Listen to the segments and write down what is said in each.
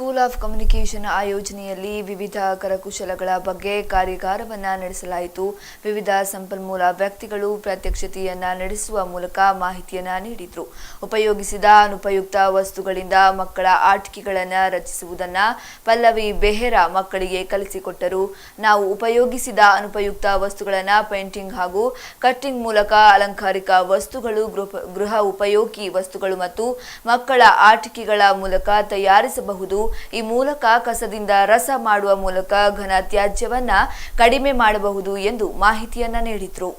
School of communication ಆಯೋಜನೆಯಲ್ಲಿ ವಿವಿಧ ಕರಕುಶಲಗಳ ಬಗ್ಗೆ ಕಾರ್ಯಾಗಾರವನ್ನು ನಡೆಸಲಾಯಿತು. ವಿವಿಧ ಸಂಪನ್ಮೂಲ ವ್ಯಕ್ತಿಗಳು ಪ್ರಾತ್ಯಕ್ಷಿತೆಯನ್ನ ನಡೆಸುವ ಮೂಲಕ ಮಾಹಿತಿಯನ್ನ ನೀಡಿದರು. ಉಪಯೋಗಿಸಿದ ಅನುಪಯುಕ್ತ ವಸ್ತುಗಳಿಂದ ಮಕ್ಕಳ ಆಟಿಕೆಗಳನ್ನು ರಚಿಸುವುದನ್ನ ಪಲ್ಲವಿ ಬೆಹೆರಾ ಮಕ್ಕಳಿಗೆ ಕಲಿಸಿಕೊಟ್ಟರು. ನಾವು ಉಪಯೋಗಿಸಿದ ಅನುಪಯುಕ್ತ ವಸ್ತುಗಳನ್ನು ಪೇಂಟಿಂಗ್ ಹಾಗೂ ಕಟ್ಟಿಂಗ್ ಮೂಲಕ ಅಲಂಕಾರಿಕ ವಸ್ತುಗಳು, ಗೃಹ ಉಪಯೋಗಿ ವಸ್ತುಗಳು ಮತ್ತು ಮಕ್ಕಳ ಆಟಿಕೆಗಳ ಮೂಲಕ ತಯಾರಿಸಬಹುದು. ಈ ಮೂಲಕ ಕಸದಿಂದ ರಸ ಮಾಡುವ ಮೂಲಕ ಘನ ತ್ಯಾಜ್ಯವನ್ನ ಕಡಿಮೆ ಮಾಡಬಹುದು ಎಂದು ಮಾಹಿತಿಯನ್ನ ನೀಡಿದರು.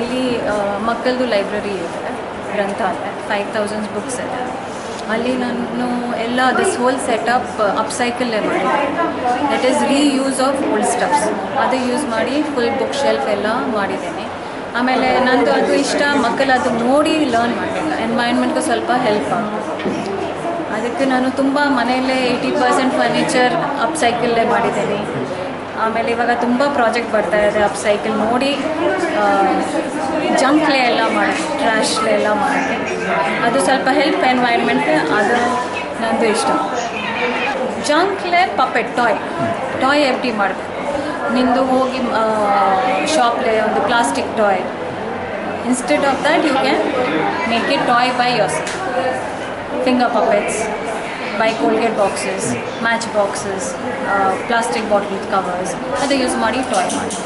ಇಲ್ಲಿ ಮಕ್ಕಳದು ಲೈಬ್ರರಿ ಇದೆ, ಗ್ರಂಥಾಲಯ 5000 ಬುಕ್ಸ್ ಇದೆ. ಅಲ್ಲಿ ನಾನು ಎಲ್ಲ ದಿಸ್ ಹೋಲ್ ಸೆಟಪ್ ಅಪ್ಸೈಕಲ್ಲೇ ಮಾಡಿದ್ದೆ. That is reuse of old stuffs. ಅದು ಯೂಸ್ ಮಾಡಿ ಫುಲ್ ಬುಕ್ ಶೆಲ್ಫ್ ಎಲ್ಲ ಮಾಡಿದ್ದೇನೆ. ಆಮೇಲೆ ನಂದು ಅದು ಇಷ್ಟ, ಮಕ್ಕಳು ಅದು ನೋಡಿ ಲರ್ನ್ ಮಾಡಿಲ್ಲ, ಎನ್ವೈರ್ಮೆಂಟ್ಗೂ ಸ್ವಲ್ಪ ಹೆಲ್ಪ್ ಆಗುತ್ತೆ. ಅದಕ್ಕೆ ನಾನು ತುಂಬ ಮನೆಯಲ್ಲೇ 80% ಫರ್ನಿಚರ್ ಅಪ್ಸೈಕಲ್ಲೇ ಮಾಡಿದ್ದೇನೆ. ಆಮೇಲೆ ಇವಾಗ ತುಂಬ ಪ್ರಾಜೆಕ್ಟ್ ಬರ್ತಾ ಇದೆ ಅಪ್ಸೈಕಲ್ ನೋಡಿ, ಜಂಕ್ಲೆ ಎಲ್ಲ ಮಾಡಿ, ಟ್ರ್ಯಾಶ್ಲೆ ಎಲ್ಲ ಮಾಡಿ, ಅದು ಸ್ವಲ್ಪ ಹೆಲ್ಪ್ ಎನ್ವೈರ್ಮೆಂಟ್ಗೆ, ಅದು ನಂದು ಇಷ್ಟ. ಜಂಕ್ಲೆ ಪಪೆಟ್ ಟಾಯ್ ಎಫ್ ಡಿ ಮಾಡಬೇಕು. ನಿಂದು ಹೋಗಿ ಶಾಪ್ಲೆ ಒಂದು plastic toy, instead of that you can make it toy by yourself. Finger puppets, by Colgate boxes, match boxes, plastic bottle covers, ಅದು ಯೂಸ್ ಮಾಡಿ ಟಾಯ್ ಮಾಡಿ.